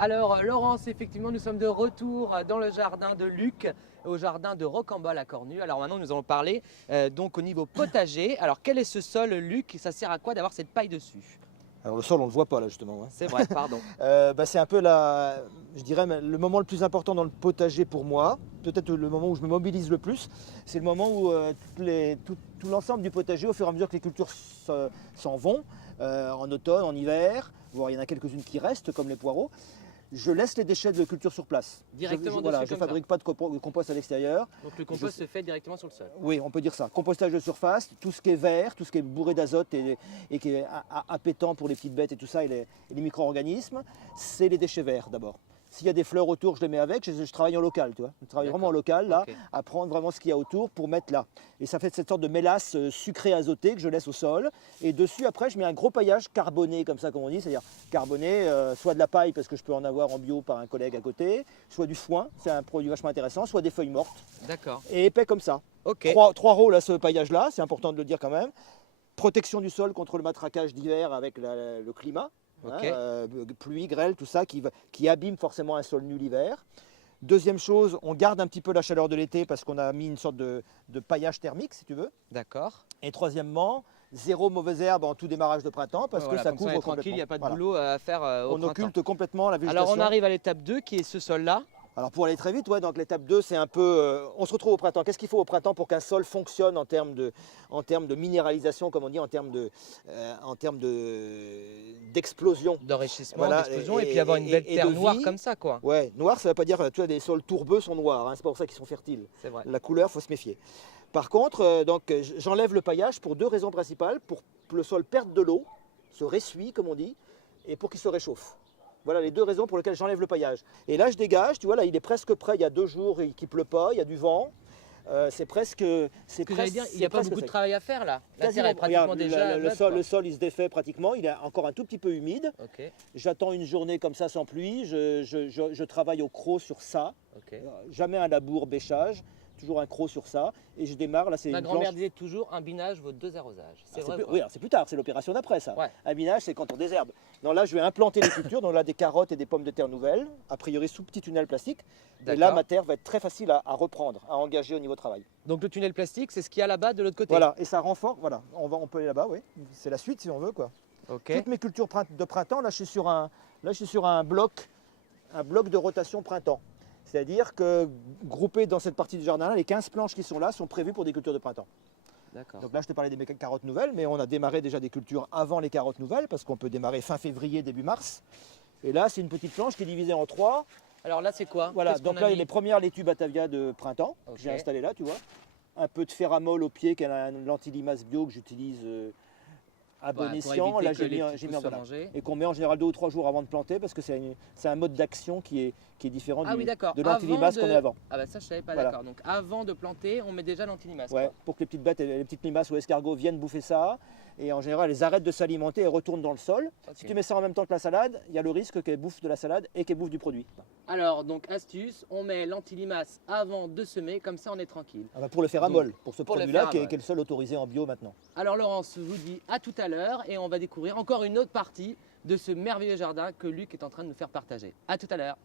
Alors Laurence, effectivement, nous sommes de retour dans le jardin de Luc, au jardin de Rocambole à Cornu. Alors maintenant, nous allons parler donc au niveau potager. Alors quel est ce sol, Luc? Ça sert à quoi d'avoir cette paille dessus? Alors le sol, on ne le voit pas là justement, hein. C'est vrai, pardon. C'est un peu je dirais, le moment le plus important dans le potager pour moi. Peut-être le moment où je me mobilise le plus. C'est le moment où tout l'ensemble du potager, au fur et à mesure que les cultures s'en vont, en automne, en hiver, voire il y en a quelques-unes qui restent, comme les poireaux, je laisse les déchets de culture sur place. Directement Voilà, dessus je ne comme fabrique pas de compost à l'extérieur. Donc le compost se fait directement sur le sol. Oui, on peut dire ça. Compostage de surface, tout ce qui est vert, tout ce qui est bourré d'azote et qui est appétant pour les petites bêtes et tout ça, et les micro-organismes, c'est les déchets verts d'abord. S'il y a des fleurs autour, je les mets avec. Je travaille en local, tu vois. Je travaille vraiment en local, là, Okay. à prendre vraiment ce qu'il y a autour pour mettre là. Et ça fait cette sorte de mélasse sucrée azotée que je laisse au sol. Et dessus, après, je mets un gros paillage carboné, comme ça, comme on dit. C'est-à-dire carboné, soit de la paille, parce que je peux en avoir en bio par un collègue à côté, soit du foin, c'est un produit vachement intéressant, soit des feuilles mortes. D'accord. Et épais comme ça. Ok. Trois rôles à ce paillage-là, c'est important de le dire quand même. Protection du sol contre le matraquage d'hiver avec le climat. Ok. Pluie, grêle, tout ça qui abîme forcément un sol nu l'hiver. Deuxième chose, on garde un petit peu la chaleur de l'été parce qu'on a mis une sorte de paillage thermique si tu veux. D'accord. Et troisièmement, zéro mauvaise herbe en tout démarrage de printemps parce que Voilà, ça comme couvre on est complètement. tranquille, il n'y a pas de Voilà. boulot à faire au On printemps. occulte complètement la végétation. Alors on arrive à l'étape 2 qui est ce sol-là. Alors pour aller très vite, ouais, donc l'étape 2, c'est un peu... on se retrouve au printemps. Qu'est-ce qu'il faut au printemps pour qu'un sol fonctionne en termes de minéralisation, comme on dit, en termes d'explosion. D'enrichissement, Voilà, d'explosion, et puis avoir une belle et terre de noire vie. comme ça, quoi. Ouais, noir, ça ne veut pas dire, tu vois, des sols tourbeux sont noirs, hein, c'est pas pour ça qu'ils sont fertiles. C'est vrai. La couleur, il faut se méfier. Par contre, j'enlève le paillage pour deux raisons principales. Pour que le sol perde de l'eau, se ressuie, comme on dit, et pour qu'il se réchauffe. Voilà les deux raisons pour lesquelles j'enlève le paillage. Et là, je dégage, tu vois, là, il est presque prêt. Il y a 2 jours qu'il ne pleut pas, il y a du vent. C'est presque. Ce que j'allais dire, il n'y a pas beaucoup de travail à faire là. La terre Quasiment. est pratiquement Regarde, déjà. le sol, il se défait pratiquement. Il est encore un tout petit peu humide. Ok, J'attends une journée comme ça sans pluie. Je travaille au croc sur ça. ok. Jamais un labour bêchage. Toujours un croc sur ça. Et je démarre. Là, c'est Ma une grand-mère planche. disait toujours un binage vaut 2 arrosages. C'est vrai. Oui, alors c'est plus tard, c'est l'opération d'après ça. Ouais. Un binage, c'est quand on désherbe. Donc là, je vais implanter les cultures, donc là des carottes et des pommes de terre nouvelles, a priori sous petit tunnel plastique. Et là, D'accord. ma terre va être très facile à reprendre, à engager au niveau travail. Donc le tunnel plastique, c'est ce qu'il y a là-bas de l'autre côté. Voilà, et ça renforce, voilà, on peut aller là-bas, oui. C'est la suite si on veut, quoi. Ok. Toutes mes cultures de printemps, là je suis sur un bloc de rotation printemps. C'est-à-dire que groupés dans cette partie du jardin, les 15 planches qui sont là sont prévues pour des cultures de printemps. D'accord. Donc là, je t'ai parlé des carottes nouvelles, mais on a démarré déjà des cultures avant les carottes nouvelles, parce qu'on peut démarrer fin février, début mars. Et là, c'est une petite planche qui est divisée en 3. Alors là, c'est quoi? Voilà, Qu'est-ce qu'on donc a là, il y a mis les premières laitues Batavia de printemps, Ok. que j'ai installées là, tu vois. Un peu de ferramol au pied, qui est un lentilimace bio que j'utilise à bon Ouais, pour escient. éviter Là, que j'ai les mis, petits j'ai mis pousses en soient voilà. mangés. Et qu'on met en général 2 ou 3 jours avant de planter, parce que c'est un mode d'action qui est différent Ah oui, d'accord. de l'antilimace Avant qu'on met avant. Ah bah ça, je savais pas, Voilà. d'accord. Donc avant de planter, on met déjà l'antilimace. Ouais, quoi. pour que les petites bêtes, les petites limaces ou escargots viennent bouffer ça. Et en général, elles arrêtent de s'alimenter et retournent dans le sol. Ok. Si tu mets ça en même temps que la salade, il y a le risque qu'elles bouffent de la salade et qu'elles bouffent du produit. Alors, donc astuce, on met l'antilimace avant de semer, comme ça on est tranquille. Ah bah pour le ferramol, Donc, pour ce pour le produit-là qui ferramol. est le seul autorisé en bio maintenant. Alors Laurence vous dit à tout à l'heure et on va découvrir encore une autre partie de ce merveilleux jardin que Luc est en train de nous faire partager. À tout à l'heure.